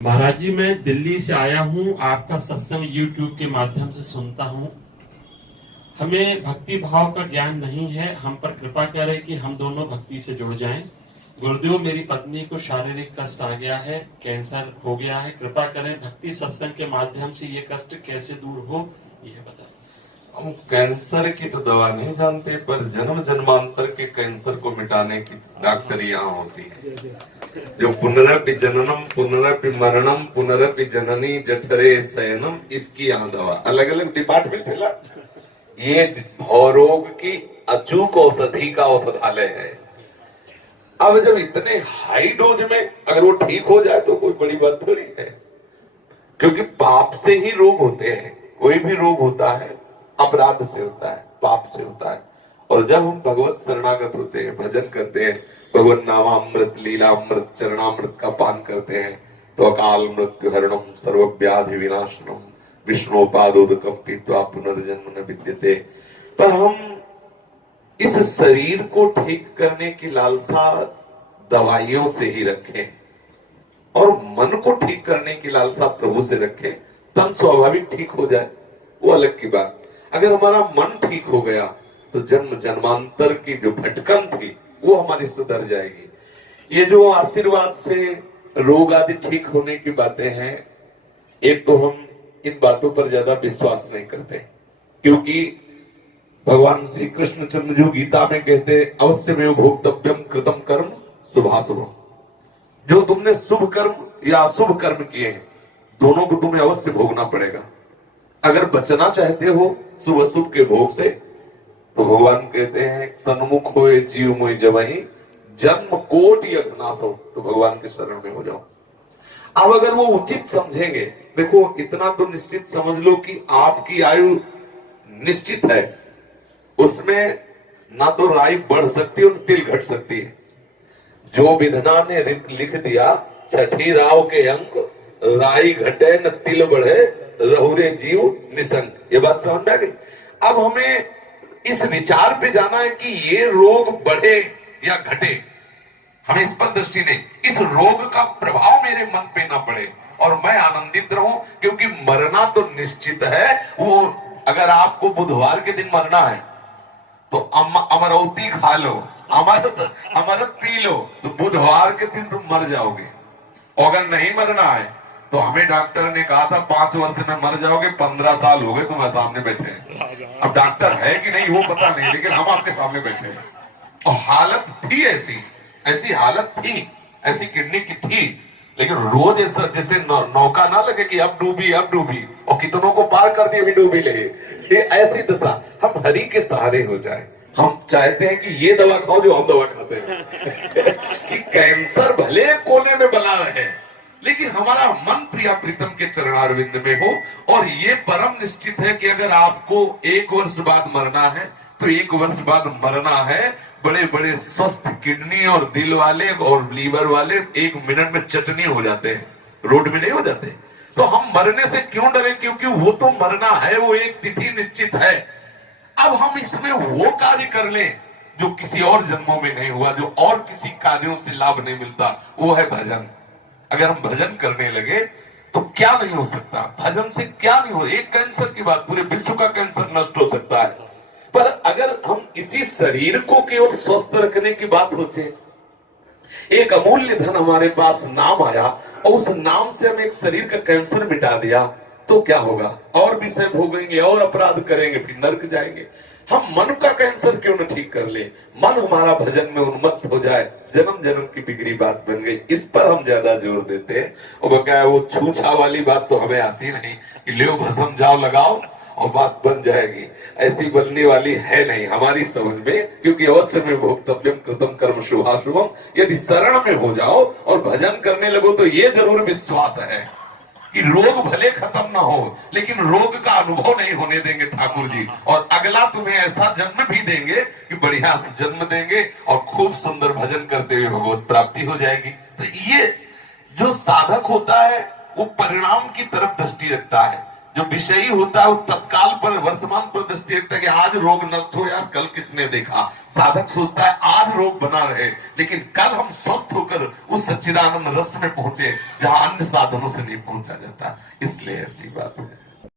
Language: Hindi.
महाराज जी, मैं दिल्ली से आया हूँ। आपका सत्संग YouTube के माध्यम से सुनता हूँ। हमें भक्ति भाव का ज्ञान नहीं है। हम पर कृपा करें कि हम दोनों भक्ति से जुड़ जाएं। गुरुदेव, मेरी पत्नी को शारीरिक कष्ट आ गया है, कैंसर हो गया है। कृपा करें, भक्ति सत्संग के माध्यम से ये कष्ट कैसे दूर हो, यह बताएं। हम कैंसर की तो दवा नहीं जानते, पर जन्म जन्मांतर के कैंसर को मिटाने की डॉक्टरी यहाँ होती है। जो पुनरपि जननम पुनरपि मरणम पुनरपि जननी जठरे शयनम, इसकी यहाँ दवा। अलग अलग डिपार्टमेंट है। ये भवरोग की अचूक औषधि का औषधालय है। अब जब इतने हाई डोज में अगर वो ठीक हो जाए तो कोई बड़ी बात थोड़ी है, क्योंकि पाप से ही रोग होते हैं। कोई भी रोग होता है अपराध से होता है, पाप से होता है। और जब हम भगवत शरणागत होते हैं, भजन करते हैं, भगवत नामामृत लीलामृत चरणामृत का पान करते हैं, तो अकाल मृत्यु हरणम सर्व व्याधि विनाशनम विष्णुपादोदकम पीत्वा पुनर्जन्म न विद्यते। पर हम इस शरीर को ठीक करने की लालसा दवाइयों से ही रखें और मन को ठीक करने की लालसा प्रभु से रखें, तब स्वाभाविक ठीक हो जाए, वो अलग की बात। अगर हमारा मन ठीक हो गया तो जन्म जन्मांतर की जो भटकन थी वो हमारी सुधर जाएगी। ये जो आशीर्वाद से रोग आदि ठीक होने की बातें हैं, एक तो हम इन बातों पर ज्यादा विश्वास नहीं करते, क्योंकि भगवान श्री कृष्ण चंद्र जो गीता में कहते अवश्य में भोक्तव्यम कृतम कर्म शुभाशुभ। जो तुमने शुभ कर्म या अशुभ कर्म किए हैं, दोनों को तुम्हें अवश्य भोगना पड़ेगा। अगर बचना चाहते हो शुभ अशुभ के भोग से, तो भगवान कहते हैं सन्मुख होए जीव मोहि जबहि जन्म कोटि अघनाश हो, तो भगवान के शरण में हो जाओ। अब अगर वो उचित समझेंगे, देखो इतना तो निश्चित समझ लो कि आपकी आयु निश्चित है, उसमें ना तो राई बढ़ सकती है और तिल घट सकती है। जो विधना ने लिख दिया छठी राव के अंक, राई घटे न तिल बढ़े रहुरे जीव निसंग। ये बात समझ में आ गई। अब हमें इस विचार पे जाना है कि ये रोग बढ़े या घटे, हमें इस पर दृष्टि नहीं। इस रोग का प्रभाव मेरे मन पे ना पड़े और मैं आनंदित रहूं, क्योंकि मरना तो निश्चित है। वो अगर आपको बुधवार के दिन मरना है तो अमरौती खा लो, अमृत पी लो, तो बुधवार के दिन तुम मर जाओगे। अगर नहीं मरना है तो हमें डॉक्टर ने कहा था 5 वर्ष में मर जाओगे, 15 साल हो गए तुम्हारे सामने बैठे हैं। अब डॉक्टर है कि नहीं वो पता नहीं, लेकिन हम आपके सामने बैठे हैं। और हालत थी ऐसी हालत थी, ऐसी किडनी की थी, लेकिन रोज ऐसा जैसे नौका ना लगे कि अब डूबी और कितनों को पार कर दिए, अभी डूबी लगे। ये ऐसी दशा, हम हरि के सहारे हो जाए। हम चाहते हैं कि ये दवा खाओ जो हम दवा खाते हैं कि कैंसर भले कोने में बना रहे, लेकिन हमारा मन प्रिया प्रीतम के चरणारविंद में हो। और ये परम निश्चित है कि अगर आपको 1 वर्ष बाद मरना है तो 1 वर्ष बाद मरना है। बड़े बड़े स्वस्थ किडनी और दिल वाले और लीवर वाले 1 मिनट में चटनी हो जाते हैं, रोड में नहीं हो जाते। तो हम मरने से क्यों डरे, क्योंकि वो तो मरना है, वो एक तिथि निश्चित है। अब हम इसमें वो कार्य कर लें जो किसी और जन्मों में नहीं हुआ, जो और किसी कार्यों से लाभ नहीं मिलता, वो है भजन। अगर हम भजन करने लगे तो क्या नहीं हो सकता, भजन से क्या नहीं हो। एक कैंसर की बात, पूरे विश्व का कैंसर नष्ट हो सकता है। पर अगर हम इसी शरीर को केवल स्वस्थ रखने की बात सोचें, एक अमूल्य धन हमारे पास नाम आया और उस नाम से हम एक शरीर का कैंसर मिटा दिया, तो क्या होगा? और विषय भोगेंगे और अपराध करेंगे, फिर नरक जाएंगे। हम मन का कैंसर क्यों न ठीक कर ले, मन हमारा भजन में उन्मत्त हो जाए, जन्म जन्म की बिगड़ी बात बन गई। इस पर हम ज्यादा जोर देते हैं। और क्या है, वो छूछा वाली बात तो हमें आती नहीं कि ले भस्म जाओ लगाओ और बात बन जाएगी, ऐसी बनने वाली है नहीं हमारी समझ में। क्योंकि अवश्य में भोक्तव्यम कृतम कर्म शुभाशुभम, यदि शरण में हो जाओ और भजन करने लगो तो ये जरूर विश्वास है कि रोग भले खत्म ना हो, लेकिन रोग का अनुभव नहीं होने देंगे ठाकुर जी। और अगला तुम्हें ऐसा जन्म भी देंगे कि बढ़िया जन्म देंगे और खूब सुंदर भजन करते हुए भगवत प्राप्ति हो जाएगी। तो ये जो साधक होता है वो परिणाम की तरफ दृष्टि रखता है। जो विषयी होता है वो तत्काल पर वर्तमान पर दृष्टि रखता है कि आज रोग नष्ट हो यार, कल किसने देखा। साधक सोचता है आज रोग बना रहे, लेकिन कल हम स्वस्थ होकर उस सच्चिदानंद रस में पहुंचे जहां अन्य साधनों से नहीं पहुंचा जाता। इसलिए ऐसी बात है।